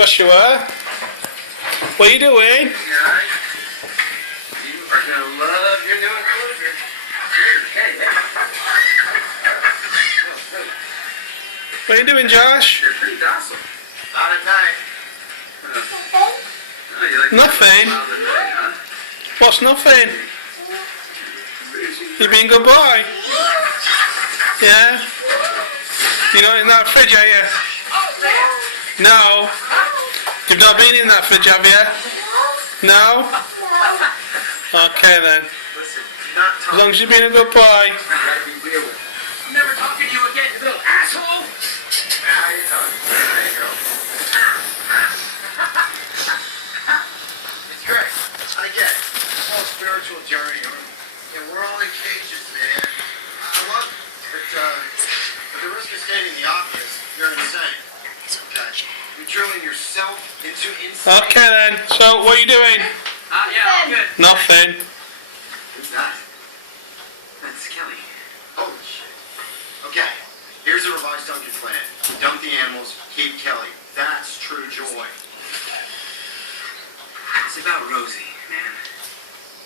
Joshua, what are you doing? You are going to love your new enclosure. Hey. What are you doing, Josh? They're pretty docile. Not at night. Nothing. What's nothing? You being a good boy? Yeah? You're not in that fridge, are you? No. You've not been in that fridge, have you? No? Okay then. As long as you're being a good boy. I'm never talking to you again, you little asshole. Now you're talking. There you go. It's great. I get it. It's all spiritual journey. We're all in cages, man. I love it. But the risk of stating the obvious, you're insane. Okay. You're drilling yourself into insanity. Okay then. So, what are you doing? Yeah, I'm good. Nothing. Who's that? That's Kelly. Holy shit. Okay. Here's a revised Duncan plan. Dump the animals, keep Kelly. That's true joy. It's about Rosie, man.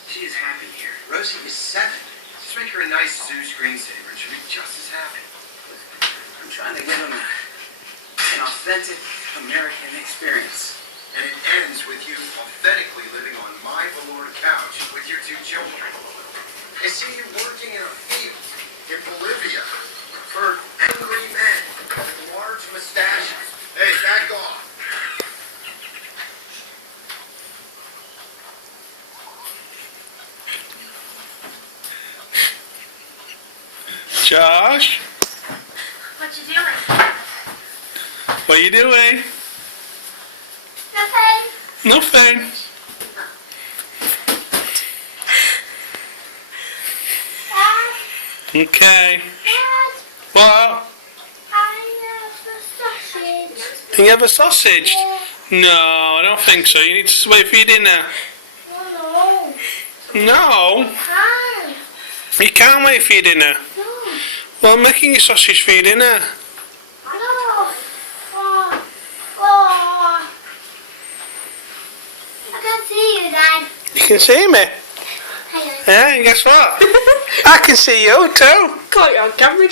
She is happy here. Rosie is 7. Just make her a nice zoo screensaver and she'll be just as happy. I'm trying to give him an authentic American experience. And it ends with you authentically living on my velour couch with your 2 children. I see you working in a field in Bolivia for angry men with large mustaches. Hey, back off. Josh? What you doing? What are you doing? Nothing. Nothing. Dad, Okay. Dad, What? I have a sausage. You have a sausage? Yeah. No, I don't think so. You need to wait for your dinner. Oh, no. No? Hi. You can't wait for your dinner. No. Well, I'm making you sausage for your dinner. No. Oh. I can see you, Dad. You can see me. Hello. Yeah, and guess what? I can see you too. Got you on camera.